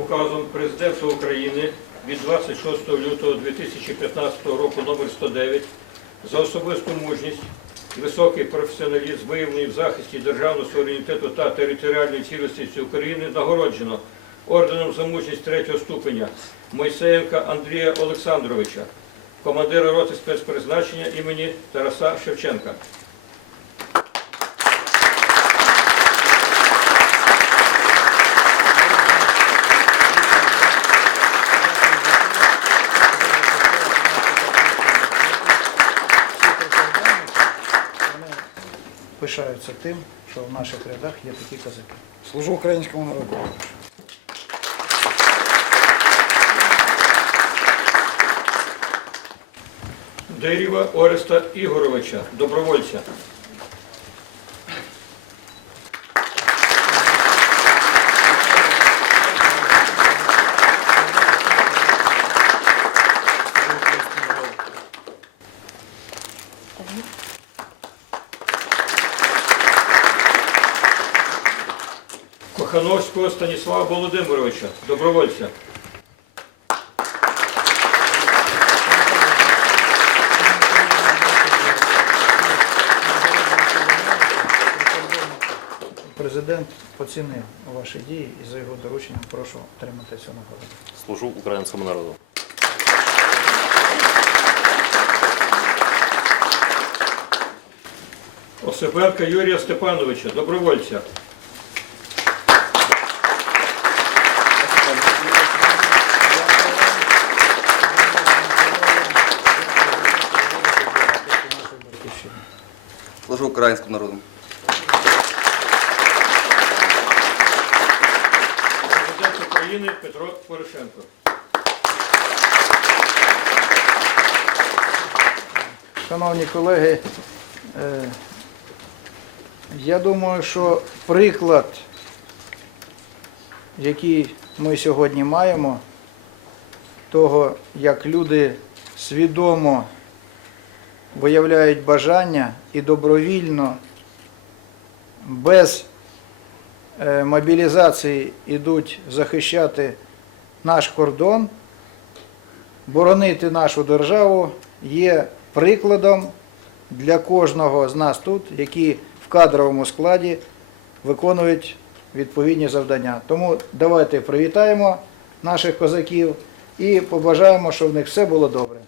указом Президента України від 26 лютого 2015 року номер 109 за особисту мужність високий професіоналізм, виявлений в захисті державного суверенітету та територіальної цілісності України, нагороджено орденом за мужність третього ступеня Мойсеєнка Андрія Олександровича, командира роти спецпризначення імені Тараса Шевченка. Пишаються тим, що в наших рядах є такі козаки. Служу українському народу. Дерева Ореста Ігоровича, добровольця. Кохановського Станіслава Володимировича, добровольця. Президент оцінив ваші дії і за його дорученням прошу отримати цю нагороду. Служу українському народу. Осипенка Юрія Степановича, добровольця. Батьківщини. Служу українському народу. Президент України Петро Порошенко. Шановні колеги, е, я думаю, що приклад, який ми сьогодні маємо, того, як люди свідомо виявляють бажання і добровільно, без е, мобілізації йдуть захищати наш кордон, боронити нашу державу є прикладом для кожного з нас тут, які в кадровому складі виконують відповідні завдання. Тому давайте привітаємо наших козаків і побажаємо, щоб в них все було добре.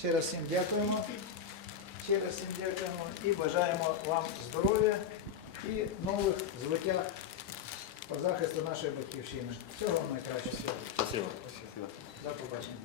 Ще раз всім дякуємо. Ще раз всім дякуємо і бажаємо вам здоров'я і нових звитяг по захисту нашої батьківщини. Всього вам найкращого. Спасибо. До побачення.